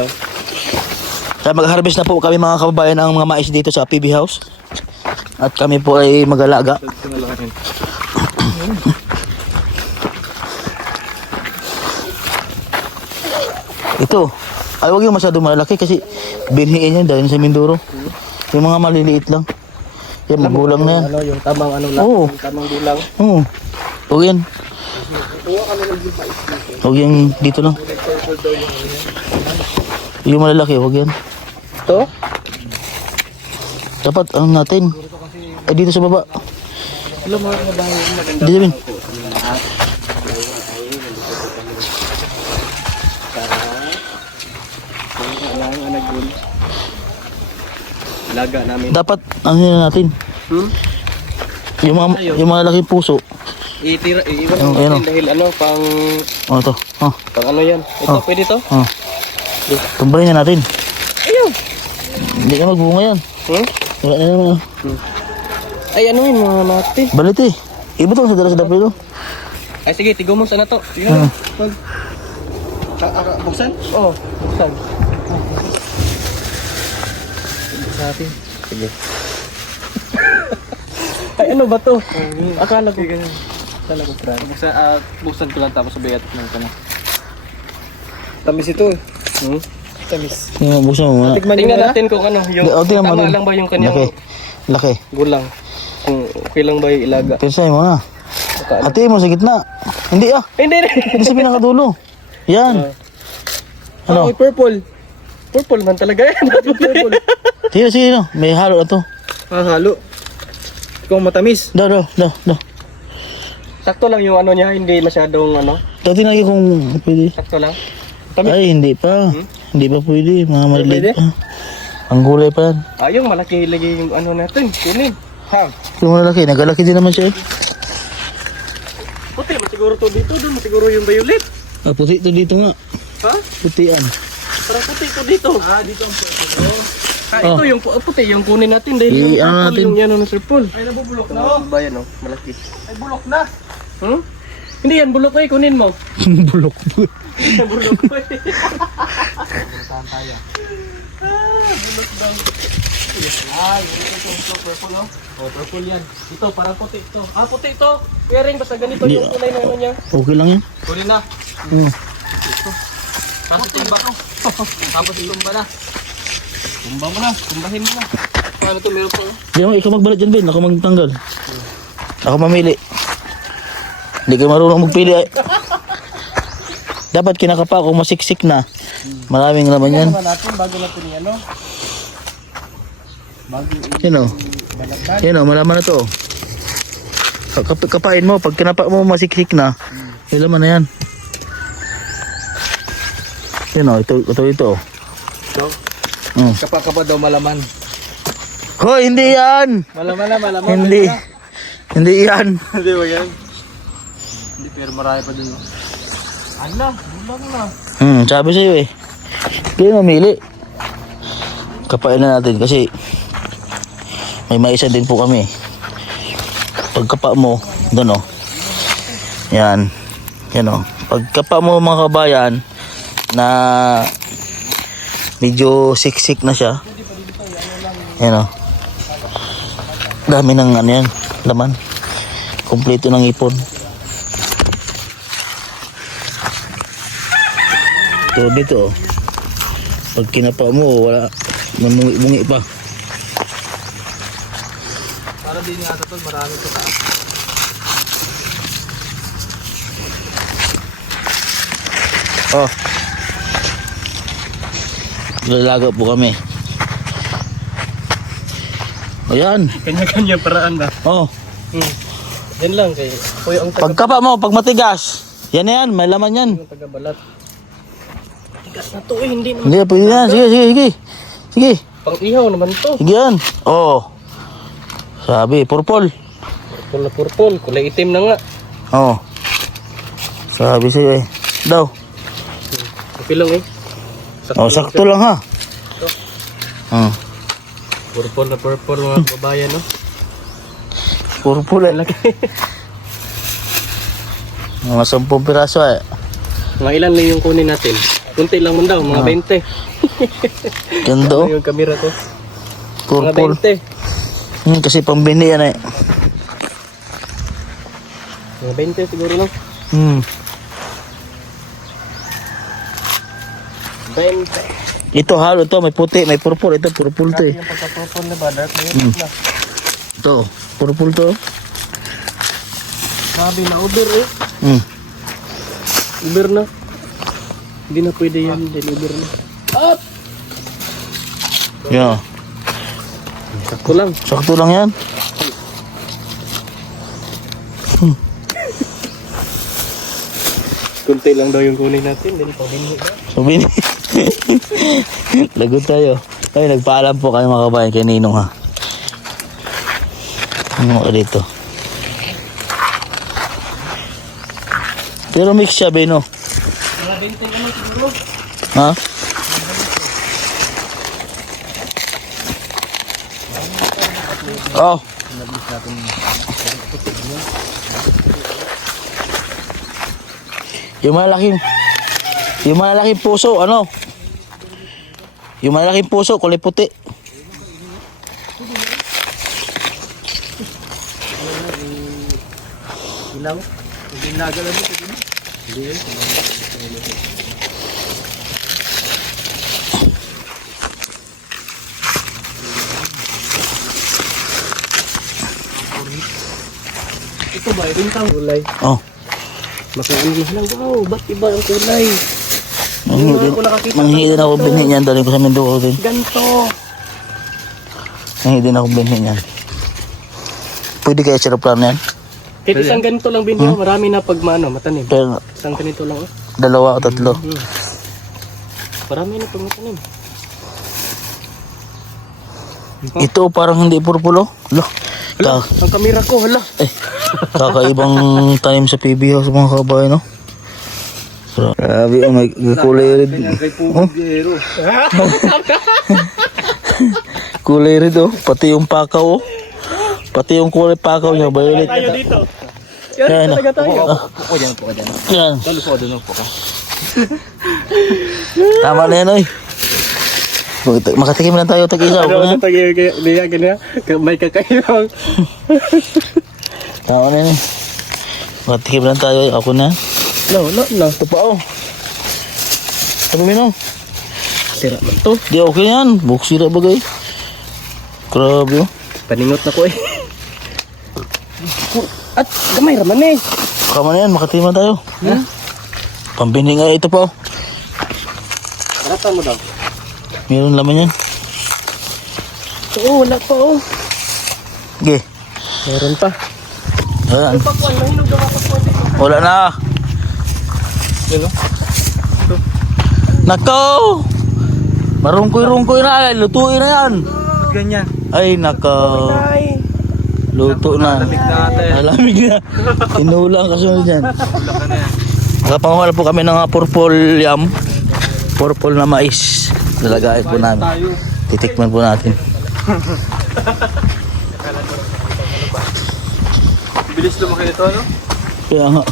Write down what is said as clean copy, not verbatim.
daw. Kaya mag-harvest na po kami mga kababayan ng mga mais dito sa PB House. At kami po ay mag-alaga. Ito, ay huwag yung masyado malaki kasi binhiin yan dahil sa Mindoro. Yung mga maliliit lang. Yan, magulang na yan. Ano, yung tamang ano lang, Oo. yung tamang gulang. Oo. Huwag yan. Huwag yan dito lang. Yung malalaki, huwag yan. Ito? Dapat ano natin? Ay dito sa baba. Hello mga kababayan, maganda. Dito bin. Laga namin. Dapat ano na natin? Yung mga laking puso. Iwan Ayun, natin ayun. dahil ano, pang Ano to? Oh, ano yan. Ito, Oh. pwede to? oh. Tumbayin na natin. Ayun! Hindi ka magbunga yan. Wala na naman. Ay, ano yun mga natin? Balit eh. Iba to sa dala sa dapilo. Ay, sige, tigumon sana to. Sige, buksan? Oo, buksan. Sa atin. Sige. Ay, ano ba to? Akala ko ganyan. Akala ko friend. Buksan ko lang tapos sabihat ng ka na. Tamis ito. Tamis. Yung buso mo muna. Tingnan natin kung ano. Yung, Tingnan mo tama din. lang ba yung kanyang Laki. Laki. gulang. Kung okay lang ba yung ilaga. Pinsay mo na. Ate mo sa gitna. Hindi ah. Hindi. Hindi sa pinakadulo. Yan. Ano? Ano? Purple. Purple man talaga yan. Purple. Sige, sige no. May halo na to. Halo. Ikaw matamis. Daw. Sakto lang yung ano niya, hindi masyadong ano. Dati lagi kung pwede. Sakto lang. Ay, hindi pa. Hindi pa pwede. Mga Pwede? maliliit pa. Ang gulay pa yan. Yung malaki lagi yung ano natin. Kunin. Ha? Yung malaki. Nagalaki din naman siya eh. Puti, masiguro to dito. Doon masiguro yung violet. Ah, puti to dito nga. Ha? Putian. Parang puti to dito. Dito ang puti. Ito yung puti, yung kunin natin. Dahil yung Ano purple, natin? yung yan ng triple. Ay, nabubulok na. Ba yan o? Malaki. Ay, bulok na. Hindi yan, bulok ko kunin mo. Bulok. Bulok ko eh. Bulutahan tayo. Bulok daw. Yung purple no? Purple yan. Ito, parang puti ito. Puti ito. Kaya rin, basta ganito yung kulay na ano niya. Okay lang yan. Kunin na. Tapos tumba. Tapos itumba na. Tumba mo na. Tumbahin mo na. Paano ito? Meron po. Di mo, ikaw magbalat dyan, Ben. Ako magtanggal. Ako mamili. Hindi ka marunong magpili. Ay. Dapat kinakapa kung masiksik na. Maraming laman yan. Natin, bago natin yan, no? Yan o. Yan o, malaman na to. Kapain mo. Pag kinapa mo masiksik na, may laman na yan. Yan o, ito. Ito? Mm. Kapa daw malaman. Hoy, hindi yan! Malaman na, malaman. Hindi. Hindi yan. Hindi ba yan? Hindi, pero marami pa dun. Ala, bulang na. Sabi sa'yo eh. Kaya mamili. Kapain na natin kasi may maisa din po kami. Pagkapa mo, doon o. Yan. Yan o. Pagkapa mo mga kabayan na medyo siksik na siya. Yan o. Dami ng ano yan, laman. Kompleto ng ipon. Ito dito o. Pag kinapa mo, wala. Mungi pa. Para din nga ito, marami sa taas. Oh. Lalaga po kami. Ayan. Kanya-kanya paraan ba? Oh. Yan lang kay ako yung Pagkapa mo, pag matigas. Yan na yan, may laman yan. taga-balat. Tigas na to eh, hindi Hindi, pwede yan. Sige. Sige. Pang ihaw naman to. Sige yan. Oh. Sabi, purple. Purple na purple, kulay itim na nga. Oh. Sabi sa'yo eh. Daw. Okay lang eh. Oh, sakto lang ha. Oh. Purple na purple mga kababayan no. Purple eh. Mga 10 piraso eh. Mga ilan lang yung kunin natin? Kunti lang man daw, mga 20. Ganda oh. Yung camera ko. Mga Purple. 20. Kasi pambili yan eh. Mga 20 siguro lang. 20. Ito halo to, may puti, may purple. Ito purple to eh. Yung pagka-purple na ba? Dark na yun na. Ito, purple to. Sabi na Uber eh. Uber na. Hindi na pwede yan. Then Uber na. Up! Yeah. Sakto lang. Sakto lang yan. Kunti lang daw yung kunin natin. Then pabinhi na. Sabi ni. Lagot tayo. Ay, nagpaalam po kayo mga kabayan kay Ninong ha. Ano ka dito? Pero mix siya, Beno. Mga 20 naman siguro. Ha? Oh. Yung malaking puso, ano? Yung malaking puso, kulay puti. Ilaw. Hindi nagalan mo. Hindi yun. Ito ba? Bintang kulay. Oh. Makaano na lang. Wow, ba't iba ang kulay? Manghingi din ako binhi niyan. Dali ko sa Mindoro din. Ganto. Manghingi din ako binhi niyan. Pwede kaya siruplano yan? Kahit isang ganito lang binyo, marami na pagmano, matanim. Pero Isang ganito lang, oh. dalawa o tatlo. Marami na pag matanim. Ito parang hindi purple oh. Hala. Ang kamera ko, hala. Kakaibang tanim sa PB House mga kabayan no. Grabe oh, may kulay red. Oh. Kulay red oh, pati yung pakaw oh. Pati yung kulay pakaw niya violet. Tayo dito. Yan, Talaga tayo. po dyan. Yan. Talupo doon po ka. Tama na yan oy. Makatikim lang tayo tag-isa. Ano na tayo ganyan? May kakaibang. Tama na yan eh. Makatikim lang tayo. Ako na. No. Ito pa oh. Ano mo? Sira man to. Di okay yan. Buksira bagay. Grabe oh. Paningot na ko eh. At gamay raman eh. Kama na yan. Makatikim lang tayo. Pambini nga ito pa oh. Karatan mo daw. Meron laman yan. Oo, wala pa oh. Okay. Meron pa. Ayan. Pakuan, mahinog daw pakuan dito. Wala na. Diba? Nako! Marungkoy-rungkoy na. Lutuin na yan. Ganyan. Ay, nako. Ay. Luto na. Alamig na. Inulang kasunod yan. Nakapanguhala po kami ng purple yam. Purple na mais. Lalagayin po namin. Titikman po natin. Bilis lumaki nito, ano? Kaya nga.